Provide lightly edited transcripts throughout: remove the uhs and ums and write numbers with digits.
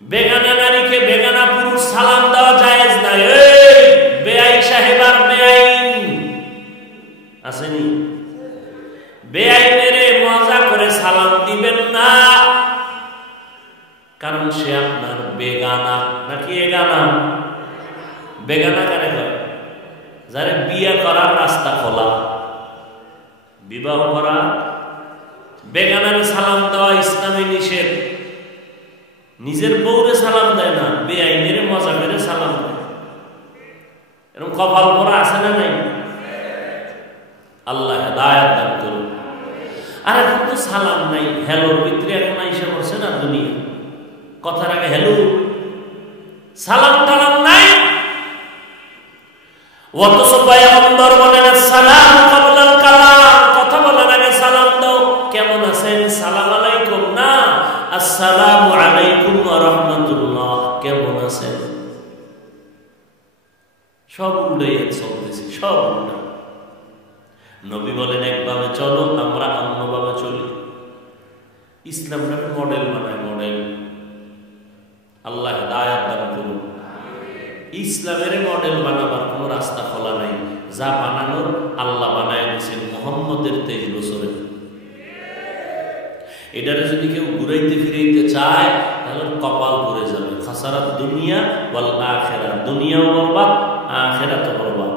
বেগানা নারীকে বেগানা পুরুষ সালাম দেওয়া জায়েজ না। এই বেআই সাহেব আর বেআইন আসেনি, বেআইনেরে মজা করে সালাম দিবেন না, কারণ সে আপনার বেগানা। নাকি এগানা? বেগানা কারে করে? যারে বিয়ে করার রাস্তা খোলা, বিবাহ করা। বেগানারে সালাম দেওয়া ইসলামে নিষেধ। নিজের বউরে সালাম দেয় না, বেআইনের মজা করে সালাম দেয়। এরকম কপাল পরা আছে না নাই? আল্লাহ হেদায়েত দান করুন। আর এখন তো সালাম নাই, হ্যালোর ভিতরে এখন আইসা করছে না দুনিয়া। কথার আগে হ্যালো, সালাম টালাম নাই। অথচ পয়গম্বর বলেন সালাম ক্বাবলাল কালাম, কথা বলার আগে সালাম দাও। কেমন আছেন? সালাম আলাইকুম না, আসসালামু আলাইকুম ওয়া রাহমাতুল্লাহ। কেমন আছেন? সব উল্টে চলতেছি, সব উল্টা। নবী বলেন একভাবে চলো, আমরা অন্যভাবে চলি। ইসলামটাকে মডেল বানায়, মডেল। আল্লাহ হেদায়েত দান করুন। ইসলামের মডেল বানাবার কোন রাস্তা খোলা নাই। যা বানানোর আল্লাহ বানায় দিয়েছেন মুহাম্মদের 23 বছরে। এটারে যদি কেউ ঘুরাইতে ফিরাইতে চায় তাহলে কপাল ঘুরে যাবে। খাসারাত দুনিয়া ওয়াল আখিরাহ, দুনিয়াও বরবাদ, আখিরাতও বরবাদ।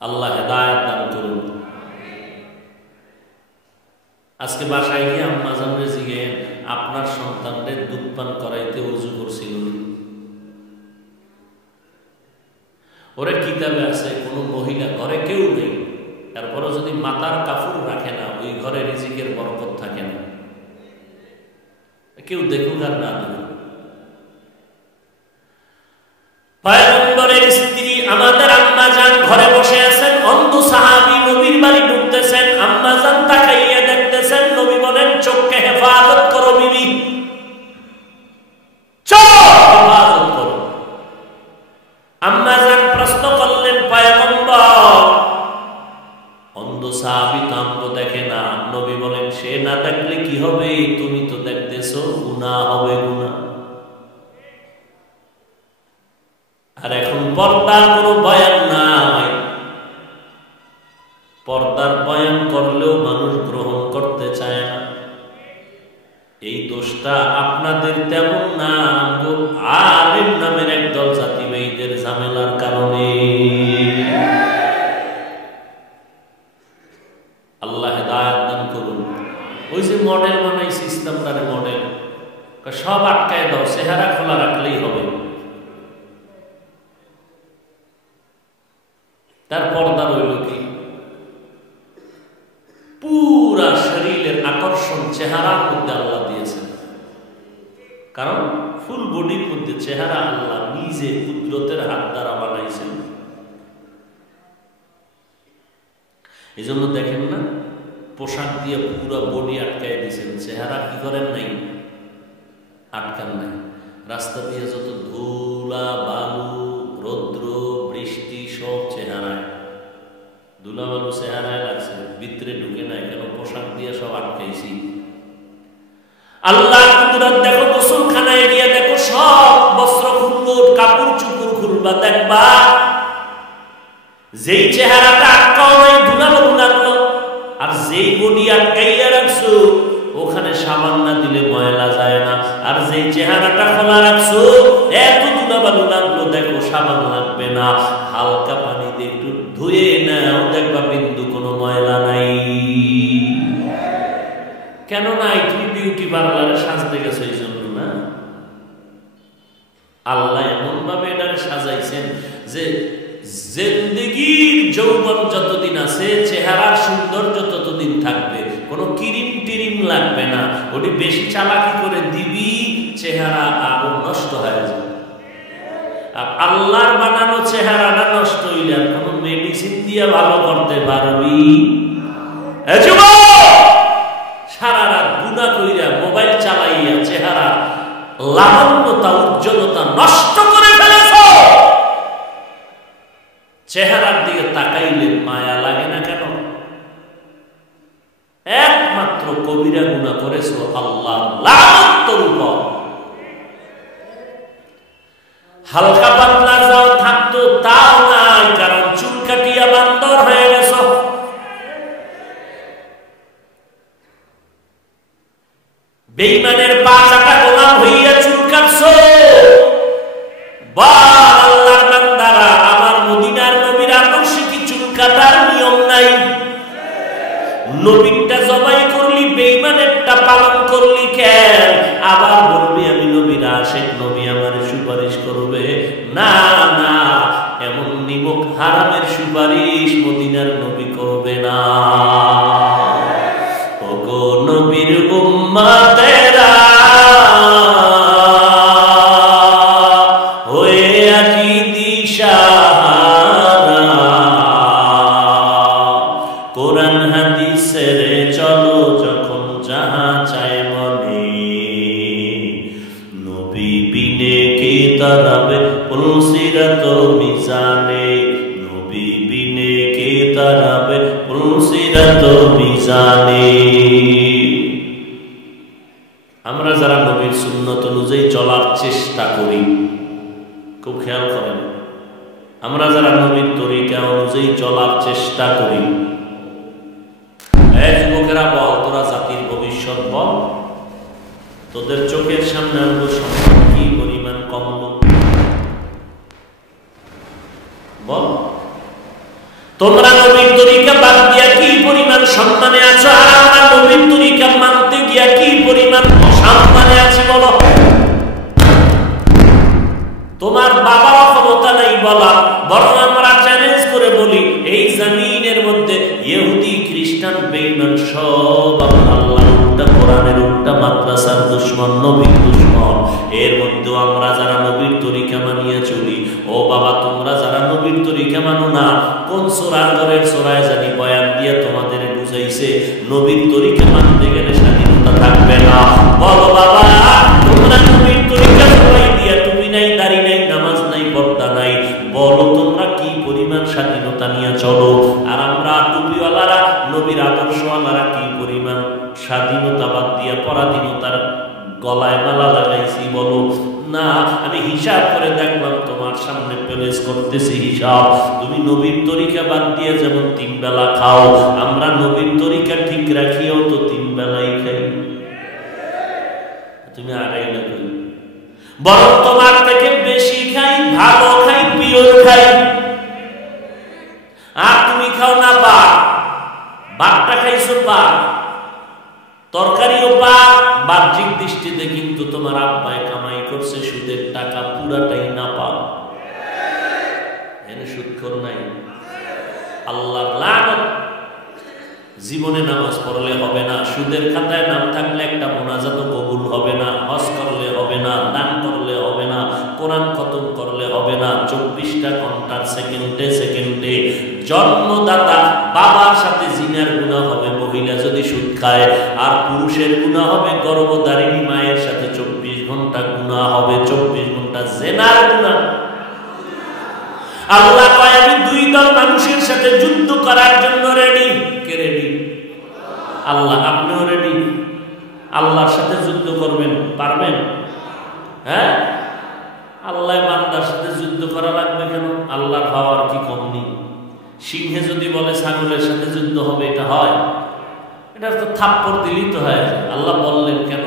আল্লাহ হেদায়েত দান করুন। আজকে বাসায় গিয়ে আম্মা জানরে জিজ্ঞেস, আপনার সন্তানদের দুধ পান করাইতে ওযু করছিল? ওরা কিতাবে আছে কোন মহিলা ঘরে কেউ নেই, তারপরে যদি মাথার কাপড় রাখে না, ওই ঘরে রিজিকের বরকত থাকে না। কেউ দেখুক আর না দেখুক। পয়গম্বরের স্ত্রী আমাদের আম্মা জান ঘরে বসে আছেন, অন্ধ সাহাবী নবীর বাড়ি ঢুকতেছেন, আম্মা জান তাকাইয়া দেখতেছেন। নবী বলেন চোখকে হেফাজত করো বিবি, চোখ হেফাজত করো। আম্মা জান প্রশ্ন করলেন পয়গম্বর, অন্ধ সাহাবী তো আমগো দেখে না। নবী বলেন সে না দেখলে কি হবে, তুমি তো দেখতেছো, গুনাহ হবে, গুনাহ। আর এখন পর্দার কোনো বয়ান নাই। পর্দার বয়ান করলেও মানুষ গ্রহণ করতে চায় না। এই দোষটা আপনাদের তেমন না, আলেম নামের একদল জাতি মেয়েদের ঝামেলার কারণে। আল্লাহ হেদায়েত দান করুন। ওই যে মডেল বানাইছে ইসলামটারে মডেল, সব আটকায় দাও, চেহারা খোলা রাখলেই হবে। তার পর্দা রইল কি? পুরা শরীরের আকর্ষণ চেহারার মধ্যে আল্লাহ দিয়েছেন। কারণ ফুল বডির মধ্যে চেহারা আল্লাহ নিজে কুদরতের হাত দ্বারা বানাইছেন। এই জন্য দেখেন না, পোশাক দিয়ে পুরা বডি আটকাই দিয়েছেন, চেহারা কি করেন নাই? আটকান নাই। রাস্তা দিয়ে যত ধুলা বালু রৌদ্র বৃষ্টি সব চেহারায়, ধুলা বালু চেহারায় লাগছে, ভিতরে ঢুকে নাই কেন? পোশাক দিয়ে সব আটকাইছি। আল্লাহ কুদরত দেখো, গোসলখানায় গিয়ে দেখো, সব বস্ত্র খুলবো, কাপড় চুপড় খুলবা, দেখবা যেই চেহারাটা আটকাও নাই ধুলা বালু লাগলো, আর যেই বডি আটকাইয়া রাখছো ওখানে সাবান না দিলে ময়লা যায় না। আর যেই চেহারাটা খোলা রাখছো এত ধুলা বালু লাগলো, দেখো সাবান লাগবে না, হালকা পানি দিয়ে একটু ধুয়ে নাও, দেখবা বিন্দু কোনো ময়লা নাই। কেন নাই? তুমি বিউটি পার্লারে সাজতে গেছো এই জন্য না। আল্লাহ এমন ভাবে এটারে সাজাইছেন যে জিন্দেগীর যৌবন যতদিন আছে, চেহারার সৌন্দর্য ততদিন থাকবে, কোনো কিরিম টিরিম লাগবে না। ওটি বেশি চালাকি করে দিবি, চেহারা আরো নষ্ট হয়ে যাবে। আর আল্লাহর বানানো চেহারাটা নষ্ট হইলে আর কোনো মেডিসিন দিয়ে ভালো করতে পারবি? সারা রাত গুনাহ কইরা মোবাইল চালাইয়া চেহারা লাবণ্যতা উজ্জ্বলতা নষ্ট করে ফেলেছ। চেহারার দিকে তাকাইলে মায়া লাগে না কেন? একমাত্র কবিরা গুনাহ করেছো আল্লাহ আল্লাহর লানত তোর উপর। হালকা পাতলা যাও থাকতো তাও নাই, কারণ চুল কাটিয়া বান্দর হয়ে গেছ। বেঈমানের পা চাটা গোলাম হইয়া চুল কাটছো। বল আল্লাহর বান্দারা, আমার মদিনার নবীর আদর্শে কি চুল কাটার নিয়ম নাই? নবীরটা জবাই করলি, বেঈমানেরটা পালন করলি কেন? আবার বলবি আমি নবীর আশিক, নবী আমার সুপারিশ করবে। না না, এমন নিমক হারামের সুপারিশ মদিনার নবী করবে না। ওগো নবীর উম্মতেরা, হয়ে আজি দিশাহারা, কোরআন হাদিসের চলো যখন যাহা চায় মনে, নবী বিনে কে তারাবে পুলসিরাত মিজানে, নবী বিনে কে তারাবে পুলসিরাত মিজানে। আমরা যারা নবীর সুন্নত অনুযায়ী চলার চেষ্টা করি, খুব খেয়াল করেন, আমরা যারা নবীর তরিকা অনুযায়ী চলার চেষ্টা করি, যুবকেরা বল, তোরা জাতির ভবিষ্যৎ বল, তোদের চোখের সামনে আনবো সম্মান কি পরিমাণ কমল? বল, তোমরা নবীর তরিকা বাদ দিয়া কি পরিমাণ সম্মানে আছো, আর আমরা নবীর তরিকা মানতে গিয়া কি পরিমাণ অসম্মানে আছি বলো? তোমার বাবাও ক্ষমতা নাই বলা, বরং আমরা চ্যালেঞ্জ করে বলি, এই জমিনের মধ্যে ইহুদি খ্রিস্টান বেঈমান সব আল্লাহর উল্টা, কোরআনের উল্টা, মাদ্রাসার দুশমন, নবীর দুশমন। এর মধ্যেও আমরা যারা নবীর তরিকা মানিয়ে চলি, ও বাবা তোমরা যারা নবীর তরিকা মানো না, কোন সূরা ঘরের সূরায় জানি বয়ান দিয়ে তোমাদের বুঝাইছে নবীর তরিকা মানতে গেলে স্বাধীনতা থাকবে না। বলো বাবা, তোমরা নবীর তরিকা সবাই দিয়া, তুমি নাই, দাড়ি নাই, নামাজ নাই, পর্দা নাই, বলো তোমরা কি পরিমাণ স্বাধীনতা নিয়ে চলো? আর আমরা টুপিওয়ালারা, নবীর আদর্শওয়ালারা কি পরিমাণ স্বাধীনতা বাদ দিয়া পরাধীনতার গলায় মালা লাগাইছি বলো? না, আমি হিসাব করে দেখলাম, তোমার সামনে প্লেস করতেছি হিসাব। তুমি নবীর তরিকা বাদ দিয়ে যেমন 3 বেলা খাও, আমরা নবীর তরিকা ঠিক রাখিও তো 3 বেলাই খাই। তুমি আড়াই না করি, বরং তোমার থেকে বেশি খাই, ভালো খাই, পিওর খাই। আর তুমি খাও না বাঘ, বাঘটা খাইছো বাঘ, তরকারিও বাঘ, বাহ্যিক দৃষ্টিতে কিন্তু তোমার আব্বায় কামাই করছে সুদের টাকা, পুরাটাই না পাও। এনে সুদখোর নাই, আল্লাহর লানত। জীবনে নামাজ পড়লে হবে না, সুদের খাতায় নাম থাকলে একটা মোনাজাত কবুল হবে না, হজ করলে হবে না, দান করলে হবে না, কোরআন খতম করলে হবে না, 24টা ঘন্টার সেকেন্ডে সেকেন্ডে জন্মদাতা বাবার সাথে জিনার গুনাহ হবে মহিলা যদি সুদ খায়, আর পুরুষের গুনাহ হবে গর্ভধারিণী মায়ের সাথে 24 ঘন্টা গুনাহ হবে, 24 ঘন্টা জিনার গুনাহ। আল্লাহ কয় আমি 2 দল মানুষের সাথে যুদ্ধ করার জন্য রেডি। কে রেডি? আল্লাহ। আপনিও রেডি? আল্লাহর সাথে যুদ্ধ করবেন, পারবেন? হ্যাঁ, আল্লাহ বান্দার সাথে যুদ্ধ করা লাগবে কেন? আল্লাহর পাওয়ার কি কম নেই? সিংহে যদি বলে ছাগলের সাথে যুদ্ধ হবে, এটা হয়? এটা তো থাপ্পড় দিলেই তো হয়। আল্লাহ বললেন কেন?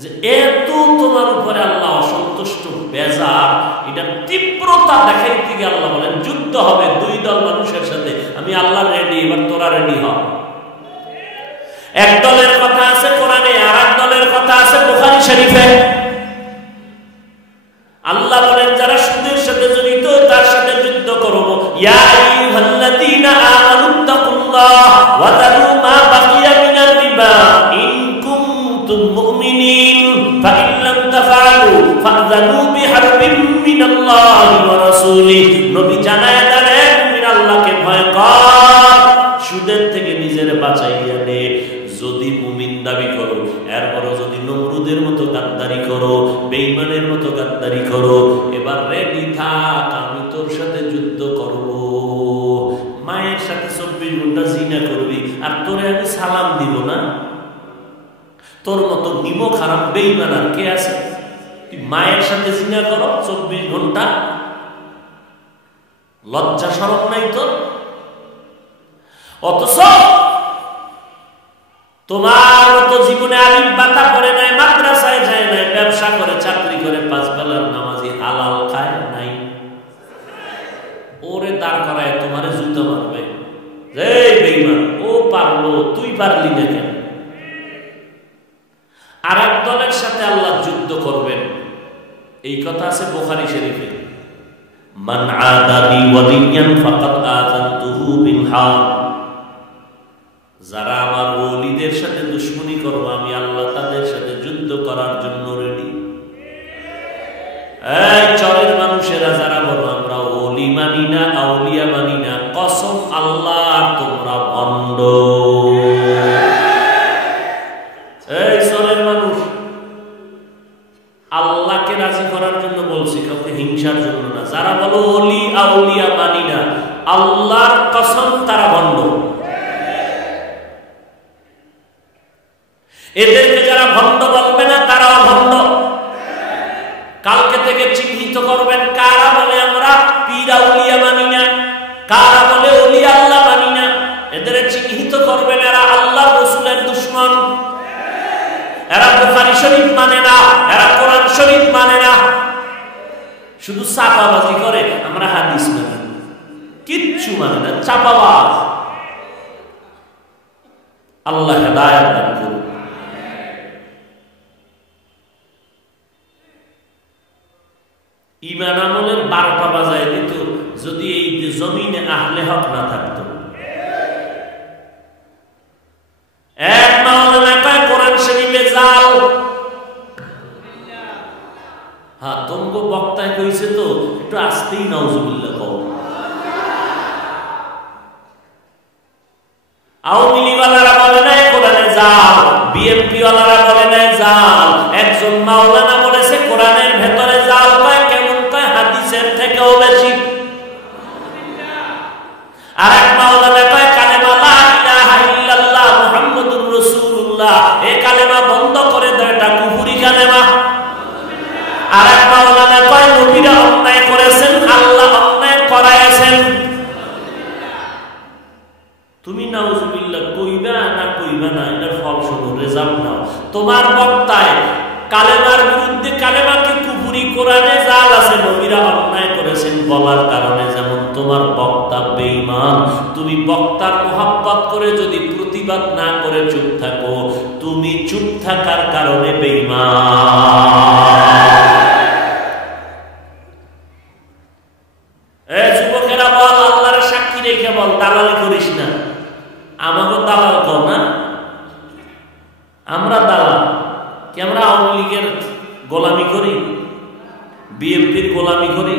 যে এত তোমার উপরে আল্লাহ অসন্তুষ্ট, বেজার, এটা তীব্রতা দেখাইতে গিয়ে আল্লাহ বলেন যুদ্ধ হবে 2 দল মানুষের সাথে। আমি আল্লাহ রেডি, এবার তোরা রেডি হ। এক দলের কথা আছে কোরআনে, আর এক দলের কথা আছে বুখারী শরীফে। আল্লাহ বলেন যারা সুদের সাথে জড়িত তার সাথে যুদ্ধ করব। ইয়া আইয়ুহাল্লাযীনা আমানুত্তাকুল্লাহ ওয়া যারু মা বাকিয়া মিনার রিবা ইন কুনতুম মুমিনিন ফাইন লাম তাফআলু ফাযনু বিহারবিন মিনাল্লাহি ওয়া রাসূলিহি। নবী জানায় দেন মুমিন আল্লাহকে ভয় কর, সুদের থেকে নিজের বাঁচাইয়া নে। যদি মুমিন দাবি করো, এরপরও যদি নমরুদের মতো গাদ্দারি করো, বেঈমানের মতো গাদ্দারি করো, এবার রেডি থাক, আমি তোর সাথে যুদ্ধ করব। মায়ের সাথে 24 ঘন্টা জিনা করবি, আর তোরে আমি সালাম দিব না? তোর মতো নিমক হারাম বেঈমান আর কে আছে? তুই মায়ের সাথে জিনা করো 24 ঘন্টা, লজ্জা শরম নাই তো? অথচ তোমার মতো জীবনে আলিম বাতা করে নাই, মাদ্রাসায় যায় নাই, ব্যবসা করে, চাকরি করে, 5 বেলার নামাজি, হালাল খায় নাই। ওরে দাঁড় করায় তোমারে জুতো মারবে, এই বেঈমান ও পারলো তুই পারলি না কেন? আর এক দলের সাথে আল্লাহ যুদ্ধ করবেন, এই কথা আছে বুখারী শরীফে, মান আদালি ওয়ালিয়ান ফাকাদ আযানতুহু বিল হারব। যারা আমার ওলিদের সাথে দুশমনি করবে, আমি আল্লাহ তাদের সাথে যুদ্ধ করার জন্য রেডি। এই চরের মানুষেরা যারা বলো আমরা ওলি মানি না, আউলিয়া মানি না, কসম আল্লাহ তোমরা ভণ্ড। এই চরের মানুষ, আল্লাহকে রাজি করার জন্য বলছি, কাউকে হিংসার জন্য না। যারা বলো ওলি আউলিয়া মানি না, আল্লাহর কসম তারা ভণ্ড। এদেরকে যারা ভণ্ড বলবে না তারাও ভণ্ড। কালকে থেকে চিহ্নিত করবেন কারা বলে আমরা পীর আউলিয়া মানি না, কারা বলে ওলি আল্লাহ মানি না। এদের চিহ্নিত করবেন এরা আল্লাহ রাসূলের দুশমন, এরা বুখারী শরীফ মানে না, এরা কোরআন শরীফ মানে না, শুধু চাপাবাজি করে। আমরা হাদিস মানি, কিচ্ছু মানে না, চাপাবাজ। আল্লাহ হেদায়েত দান করুন। ঈমান আমলের 12টা বাজায় দিত যদি এই জমিনে আহলে হক না থাকতো। এক মাওলানা কয় কোরআন শরীফে যাও, হ্যাঁ তোমগো বক্তায় কইছে তো একটু আস্তেই নাউজুবিল্লাহ কও। আওয়ামী লীগওয়ালারা বলে নাই কোরআনে যাও, বিএনপি ওয়ালারা বলে নাই যাও, একজন মাওলানা বলেছে কোরআনের ভেতরে যাও। কয় কেমন? কয় হাদিসের থেকেও বেশি। আর এক মাওলানা কয় কালেমা লা ইলাহা ইল্লাল্লাহ মুহাম্মাদুর রাসূলুল্লাহ, এই কালেমা বন্ধ করে দাও, এটা কুফরি কালেমা। আর এক মাওলানা কয় নবীরা অন্যায় করেছেন, আল্লাহ অন্যায় করায়ছেন। তুমি নাউজুবিল্লাহ কইবা না কইবা না, এটার ফল শুনো, রেজাল্ট নাও। তোমার বক্তায় কালেমার বিরুদ্ধে, কালেমাকে কুফরি, কোরআনে জাল আছে, নবীরা অন্যায় করেছেন বলার কারণে যেমন তোমার বক্তা বেঈমান। তুমি বক্তার মোহাব্বত করে যদি প্রতিবাদ না করে চুপ থাকো, তুমি চুপ থাকার কারণে বেঈমান। এ যুবকেরা বল, আল্লাহর সাক্ষী রেখে বল, দালালি করিস না। আমাকে দালাল কও না, আমরা দালাল কি? আমরা আওয়ামী লীগের গোলামি করি, বিএনপির গোলামি করি?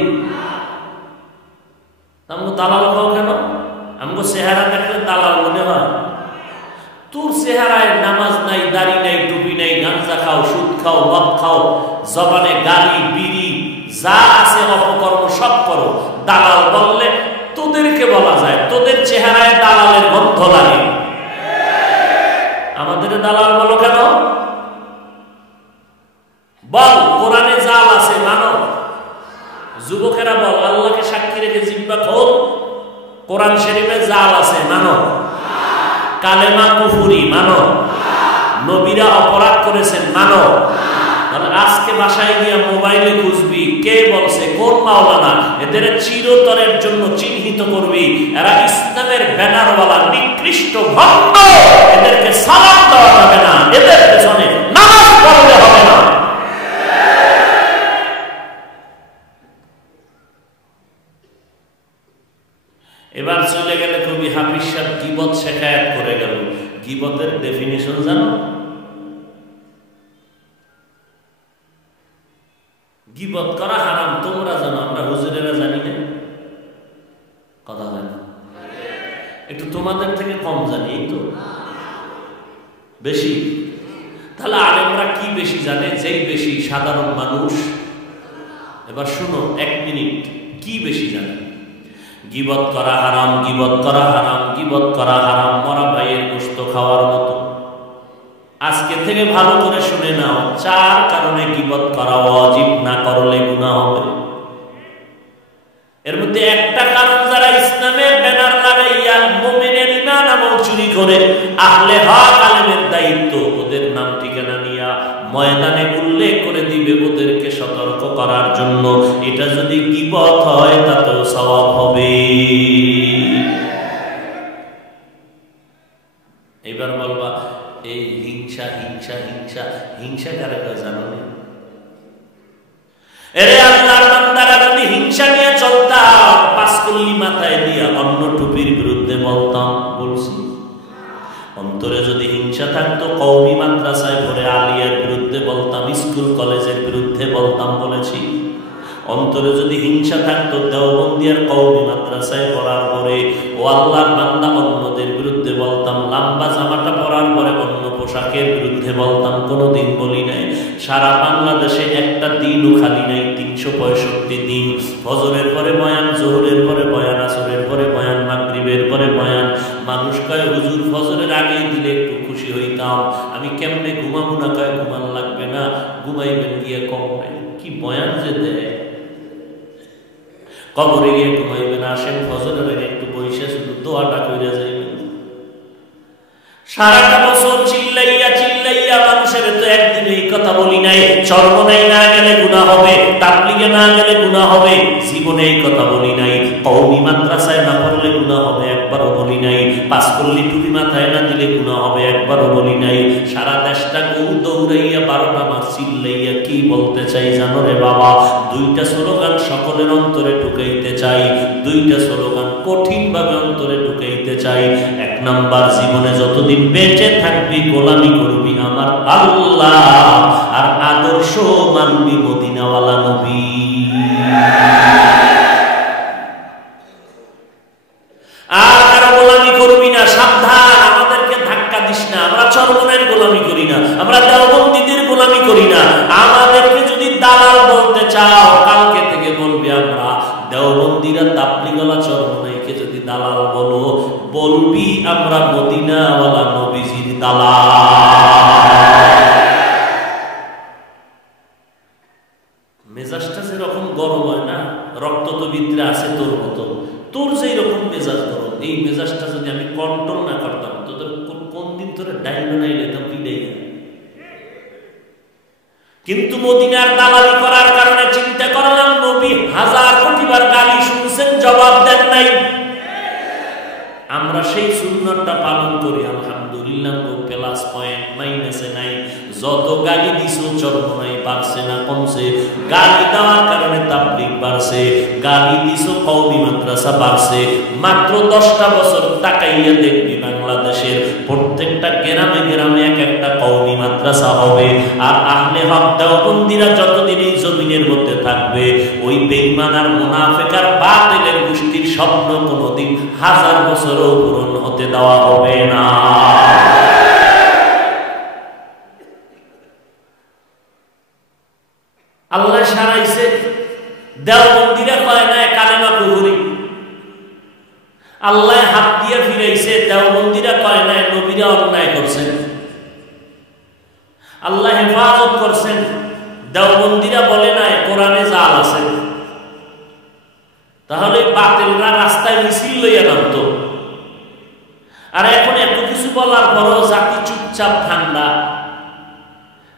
আমাকে দালাল কও কেন? আমাকে চেহারা দেখলে দালাল মনে হয়? তোর চেহারায় নামাজ নাই, দাড়ি নাই, টুপি নাই, গাঁজা খাও, সুদ খাও, মদ খাও, জবানে গালি, বিড়ি, যা আছে অপকর্ম সব করো। দালাল বললে তোদেরকে বলা যায়, তোদের চেহারায় দালালের গন্ধ লাগে। আমাদের দালাল বলো কেন? বল কোরআনে জাল আছে মানো। যুবকেরা বল, আল্লাহকে সাক্ষী রেখে জিহ্বা খোল, কোরআন শরীফে জাল আছে মানো, কালেমা কুফরি মানো, নবীরা অপরাধ করেছেন মানো। তাহলে আজকে বাসায় গিয়ে মোবাইলে খুঁজবি কে বলছে, কোন মাওলানা, এদের চিরতরের জন্য চিহ্নিত করবি। এরা ইসলামের ব্যানারওয়ালা নিকৃষ্ট ভণ্ড, এদেরকে সালাম দেওয়া যাবে না, এদের পেছনে নামাজ পড়তে হবে না। এবার চলে গেলে কবি হাফিজ সাহেব গীবত শেখায়াত করে গেল। গীবতের ডেফিনিশন জানো? গীবত করা হারাম তোমরা জানো, আমরা হুজুরেরা জানি না। কথা হয় না, একটু তোমাদের থেকে কম জানি, এই তো বেশি। তাহলে আলেমরা কি বেশি জানে? যেই বেশি সাধারণ মানুষ। এবার শুনো 1 মিনিট, কি বেশি জানে? গীবত করা হারাম, গীবত করা হারাম, গীবত করা হারাম, মরা ভাইয়ের গোশত খাওয়ার মতো। আজকে থেকে ভালো করে শুনে নাও, 4 কারণে গীবত করা ওয়াজিব, না করলে গুনাহ হবে। এর মধ্যে একটা কারণ, যারা ইসলামের ব্যানার লাগাইয়া মুমিনের ঈমান আমল চুরি করে, আহলে হক আলেমের দায়িত্ব ওদের নাম ঠিকানা নিয়া ময়দানে উল্লেখ করে দিবে, ওদেরকে সতর্ক করার জন্য। এটা যদি গীবত হয় তাতেও সওয়াব হবে। এবার বলবা এই হিংসা হিংসা হিংসা হিংসা কারে কয় জানো না? এরে আল্লাহর বান্দারা, যদি হিংসা নিয়ে চলতাম, 5 কলি মাথায় দিয়া অন্য টুপির বিরুদ্ধে বলতাম, বলছি। অন্তরে যদি হিংসা থাকতো, কওমি মাদ্রাসায় পড়ে আলিয়ার বিরুদ্ধে বলতাম, স্কুল কলেজের বিরুদ্ধে বলতাম, বলেছি। অন্তরে যদি হিংসা থাকতো, দেওবন্দিয়ার কওমি মাদ্রাসায় পড়ার পরে ও আল্লাহর বান্দা অন্যদের বিরুদ্ধে বলতাম, লম্বা জামাটা পরার পরে অন্য পোশাকের বিরুদ্ধে বলতাম, কোনোদিন বলি নাই। সারা বাংলাদেশে একটা দিনও খালি নাই, 365 দিন। ফজরের পরে বয়ান, জোহরের পরে বয়ান, আসরের পরে বয়ান, মাগরিবের পরে বয়ান। মানুষ কয় হুজুর ফজরের আগে দিলে একটু খুশি হইতাম। আমি কেমনে ঘুমাবো না? কয় ঘুমান লাগবে না, ঘুমাইবেন গিয়ে কবরে। কি বয়ান যে দেয়! কবরে গিয়ে ঘুমাইবেন, আসেন ফজরের আগে একটু বইসা শুধু দোয়াটা কইরা যাইবেন। সারাটা বছর চিল্লাইয়া চিল্লাইয়া মানুষের তো একদিন এই কথা বলি নাই, চরমনাই না গেলে গুনাহ হবে, তাবলীগে না গেলে গুনাহ হবে, জীবনে এই কথা বলি নাই। কওমি মাদ্রাসায় না পড়লে গুনাহ হবে, একবারও বলি নাই। 5 কলি টুপি মাথায় না দিলে গুনাহ হবে, একবারও বলি নাই। সারা দেশটা দৌড়াইয়া 12টা মাস চিল্লাইয়া কি বলতে চাই জানো রে বাবা? 2টা স্লোগান সকলের অন্তরে ঢুকাইতে চাই, 2টা স্লোগান কঠিন ভাবে অন্তরে ঢুকাইতে চাই। 1 নাম্বার, জীবনে যতদিন বেঁচে থাকবি গোলামি করবি আমার আল্লাহ, আর আদর্শ মানবি মদিনাওয়ালা নবী। আর কারো গোলামি করবি না, সাবধান, আমাদেরকে ধাক্কা দিস না। আমরা চরমনের গোলামি করি না, আমরা দেওবন্দীদের গোলামি করি না। আমাদেরকে যদি দালাল বলতে চাও, কালকে থেকে বলবি আমরা দেওবন্দীরা, তাবলীগওয়ালা, চরমনাইকে যদি দালাল বলো, বলবি আমরা মদিনাওয়ালা নবীজির দালাল। মেজাজটা যেরকম গরম হয় না, রক্ত তো ভিতরে আছে তোর মতো, তোর যেই রকম মেজাজ গরম, এই মেজাজটা যদি আমি কন্ট্রোল না করতাম, তোদের কোন দিন তোরে ডাইল বানাই লেতাম, পিড়াই। কিন্তু মদিনার দালালি করার কারণে চিন্তা করলাম, নবী 1000 কোটিবার গালি শুনছেন, জবাব দেন নাই। আমরা সেই সুন্নতটা পালন করি, আলহামদুলিল্লাহ। প্লাস পয়েন্ট, মাইনাসে নাই। যত গালি দিছো, চরমনাই বাড়ছে না কমছে? গালি দেওয়ার কারণে তাবলীগ বাড়ছে, গালি দিছো কওমি মাদ্রাসা বাড়ছে। মাত্র 10টা বছর তাকাইয়া দেখবি বাংলাদেশের প্রত্যেকটা গ্রামে গ্রামে এক একটা কওমি মাদ্রাসা হবে। আর আহলে হক দেওবন্দীরা যতদিন এই জমিনের মধ্যে থাকবে, ওই বেঈমান আর মুনাফিক আর বাতিলের গোষ্ঠীর স্বপ্ন কোনোদিন 1000 বছরও পূরণ হতে দেওয়া হবে না। আল্লাহ সারাইছে, দেওবন্দীরা কয় না কালেমা কুফরি। আল্লাহ হাত দিয়ে ফিরাইছে, দেওবন্দীরা কয় না নবীরা অন্যায় করছেন। আল্লাহ হেফাজত করছেন, দেওবন্দীরা বলে না কোরআনে জাল আছে। তাহলে বাতিলরা রাস্তায় মিছিল লইয়া নামতো। আর এখন এত কিছু বলার পরও জাতি চুপচাপ ঠান্ডা,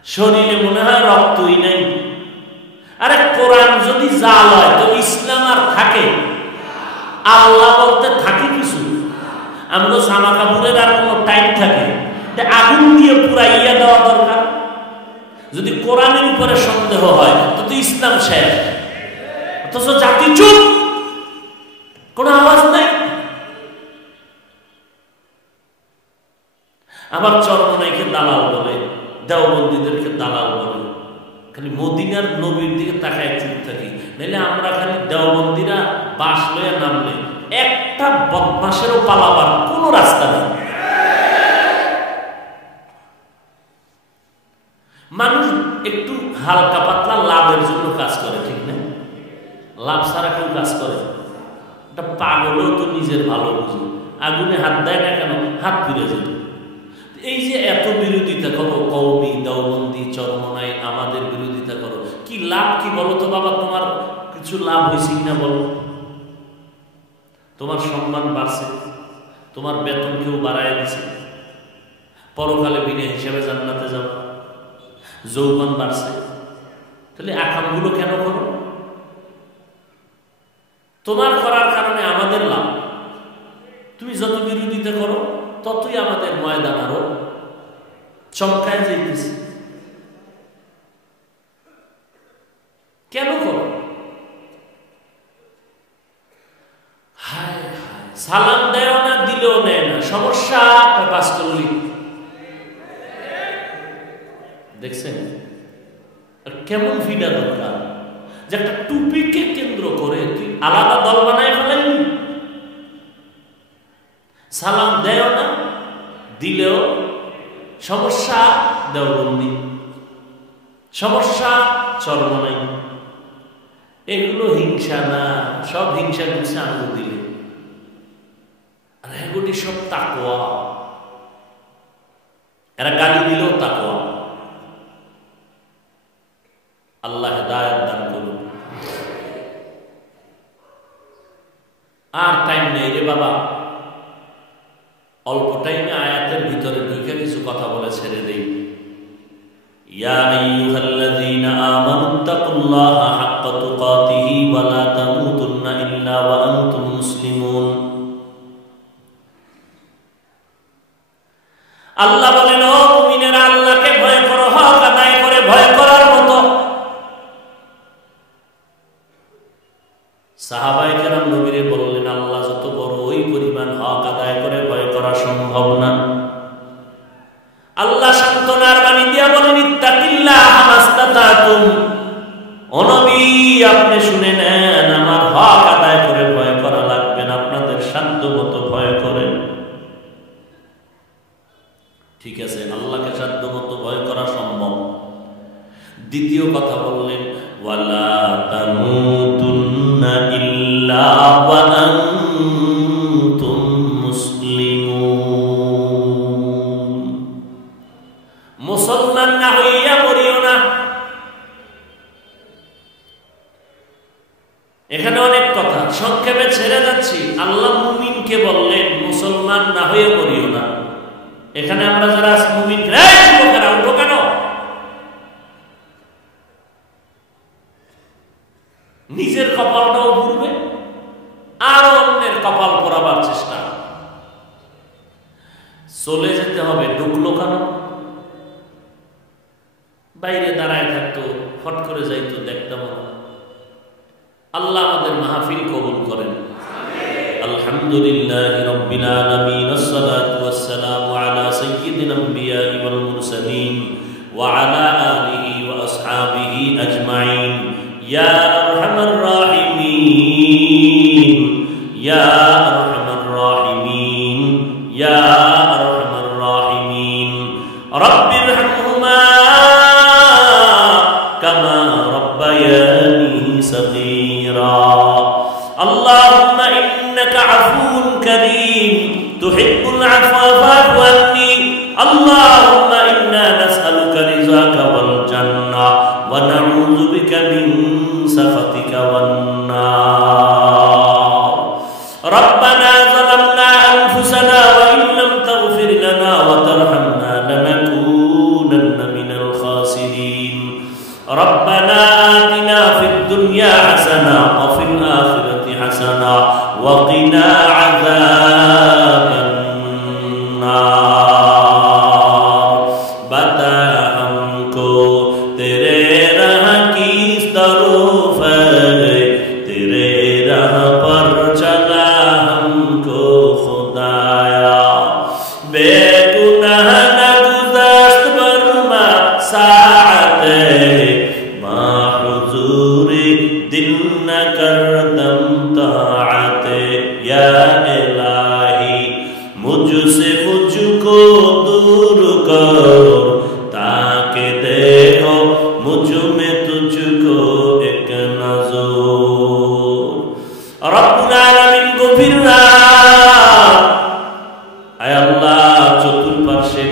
শরীরে মনে হয় রক্তই নাই। আরে কোরআন যদি জাল হয় তো ইসলাম আর থাকে? আল্লাহ বলতে থাকে কিছু? আমরা জামা কাপড়ের আর কোনো টাইম থাকে? আগুন দিয়ে পুরাইয়া দেওয়া দরকার। যদি কোরআনের উপরে সন্দেহ হয় তো ইসলাম শেষ। অথচ জাতি চুপ, কোনো আওয়াজ নাই। আবার চরমনাইকে দালাল বলে, দেওবন্দীদেরকে দালাল বলে। খালি মদিনার নবীর দিকে তাকায় চুপ থাকি, নাহলে আমরা খালি দেওবন্দীরা বাস লইয়া নামলে একটা বদমাশেরও পালাবার কোনো রাস্তা নেই। মানুষ একটু হালকা পাতলা লাভের জন্য কাজ করে, ঠিক না? লাভ ছাড়া কেউ কাজ করে? একটা পাগলও তো নিজের ভালো বুঝে, আগুনে হাত দেয় না কেন? হাত ফিরে যেত। এই যে এত বিরোধিতা করো, কওমি, দেওবন্দি, চরমনাই আমাদের বিরোধিতা করো, কি লাভ কি বলো তো বাবা? তোমার কিছু লাভ হয়েছে কিনা বলো? তোমার সম্মান বাড়ছে, তোমার বেতন কেউ বাড়ায় দিছে, পরকালে বিনা হিসাবে জান্নাতে যাও, যৌবন বাড়ছে, তাহলে আকামগুলো কেন করো? তোমার করার কারণে আমাদের লাভ। তুমি যত বিরোধিতা করো ততই আমাদের ময়দান আরো চমকায় যাইতেছে। কেন করো? হায় হায়, সালাম দেয় না, দিলেও নেয় না, সমস্যা পাস করলি। দেখছেন কেমন ফিডা দরকার যে একটা টুপিকে কেন্দ্র করে তুই আলাদা দল বানায় ফেলাইনি। সালাম দেও না, দিলেও সমস্যা, দেওবন্দি সমস্যা, চরমনাই। এগুলো হিংসা না, সব হিংসা করছে আঙুল দিলে, আর এগুলি সব তাকওয়া। এরা গালি দিলেও তাকওয়া। আল্লাহ হেদায়েত দান করুন। আর টাইম নেই রে বাবা, অল্প টাইমে আয়াতের ভিতরে ঢুকে কিছু কথা বলে ছেড়ে দেই। ইয়া আইয়ুহাল্লাযীনা আমানুত্তাকুল্লাহা হাক্কা তুকাতিহি ওয়া লা তামুতুন্না ইল্লা ওয়া আনতুম মুসলিমুন। আল্লাহ বলেন, ও মুমিনেরা, আল্লাহকে ভয় করো, হক আদায় করে ভয় করার মতো। সাহাবায়ে কেরাম নবীরে বললেন, আল্লাহ যত বড়, ওই পরিমাণ হক আদায় করে ভয় করা সম্ভব না। আল্লাহ সান্ত্বনার বাণী দিয়া বলেন, ইত্তাকিল্লাহা মাস্তাতাতুম। ও নবী, আপনি শুনে নেন, আমার হক আদায় করে ভয় করা লাগবে না, আপনাদের সাধ্য মতো ভয় করেন। ঠিক আছে, আল্লাহকে সাধ্য মতো ভয় করা সম্ভব। দ্বিতীয় কথা বললেন, ওয়ালা তামুতুন্না ইল্লা ওয়া আনতুম মুসলিমুন। মুসলমান না হইয়া মরিও না। এখানে অনেক কথা সংক্ষেপে ছেড়ে যাচ্ছি। আল্লাহ মুমিনকে বললেন, মুসলমান না হয়ে মরিও না। এখানে আমরা যারা মুমিন, লোকেরা উঠো কেন? নিজের কপালটাও পুড়বে, আর অন্যের কপাল পোড়াবার চেষ্টা। চলে যেতে হবে, ঢুকলো কেন? বাইরে দাঁড়ায় থাকতো, ফট করে যাইতো, দেখতাম। আল্লাহ আমাদের মাহফিল কবুল করেন। আলহামদুলিল্লাহি রাব্বিল আলামিন, আসসালাতু ওয়াসসালামু আলা সাইয়্যিদিল আমবিয়াই ওয়াল মুরসালিন ওয়া আলা আলিহি ওয়া আসহাবিহি আজমাইন। ইয়া আরহামার রাহিমিন, ইয়া আরহামার রাহিমিন, ইয়া আরহামার রাহিমিন। রাব্বিরহামহুমা কামা রাব্বায়ানি সগীরা। আল্লাহুম্মা ইন্নাকা আফুউন কারীম তুহিব্বুল আফওয়া ফা'ফু আন্নি। আল্লাহুম্মা ইন্না নাসআলুকা রিযাকা ওয়াল জান্নাহ ওয়া নাউযু বিকা মিন সাখাতিকা ওয়ান নার। রব্বানা যালামনা আনফুসানা ওয়া ইন লাম তাগফির লানা ওয়া তারহামনা লানাকুনান্না মিনাল খাসিরিন। রব্বানা আতিনা ফিদ দুনিয়া হাসানা ওয়া ফিল আখিরাতি হাসানা ওয়া কিনা আযাবান নার। বাতা हमको तेरे राह की तरफ है, तेरे राह पर चला हमको खुदाया। बेगुनाह न गुज़श्त बरमा साअते, मा हुजूरे दिल न करदम ताअते। या इलाही मुझसे मुझको दूर कर, ताकि देखो मुझ में तुझको एक नजर। रब्बुल आलामीन गभीर রাত, আয় আল্লাহ, চতুর্পার্শ্বে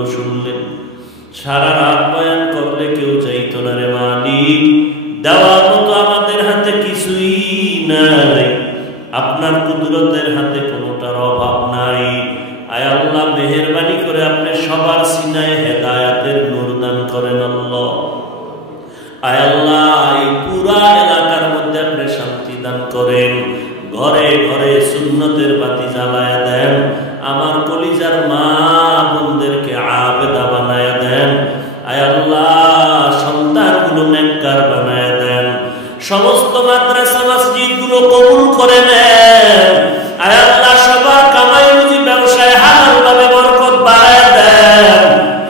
কথাগুলো শুনলেন। সারা রাত বয়ান করলে কেউ চাইতো না রে মালিক, দেওয়ার মতো আমাদের হাতে কিছুই নাই, আপনার কুদরতের হাতে কোনোটার অভাব নাই। আয় আল্লাহ, মেহেরবানি করে আপনি সবার সিনায় হেদায়াতের নূর দান করেন আল্লাহ। আয় আল্লাহ, এই পুরা এলাকার মধ্যে আপনি শান্তি দান করেন, ঘরে ঘরে সুন্নতের বাতি জ্বালায়া দেন, আমার কলিজার মা বোনদেরকে আবেদা বানায়া দেন। আয় আল্লাহ, সন্তানগুলো নেককার বানায়া দেন, সমস্ত মাদ্রাসা মসজিদ গুলো কবুল করে নেন। আয় আল্লাহ, সবার কামাই রুজি ব্যবসায় হালাল ভাবে বরকত বাড়ায়া দেন,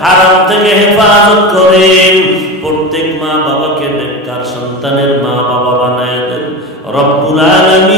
হারাম থেকে হেফাজত করেন। প্রত্যেক মা বাবাকে নেককার সন্তানের মা বাবা বানায়া দেন রব্বুল আলামিন।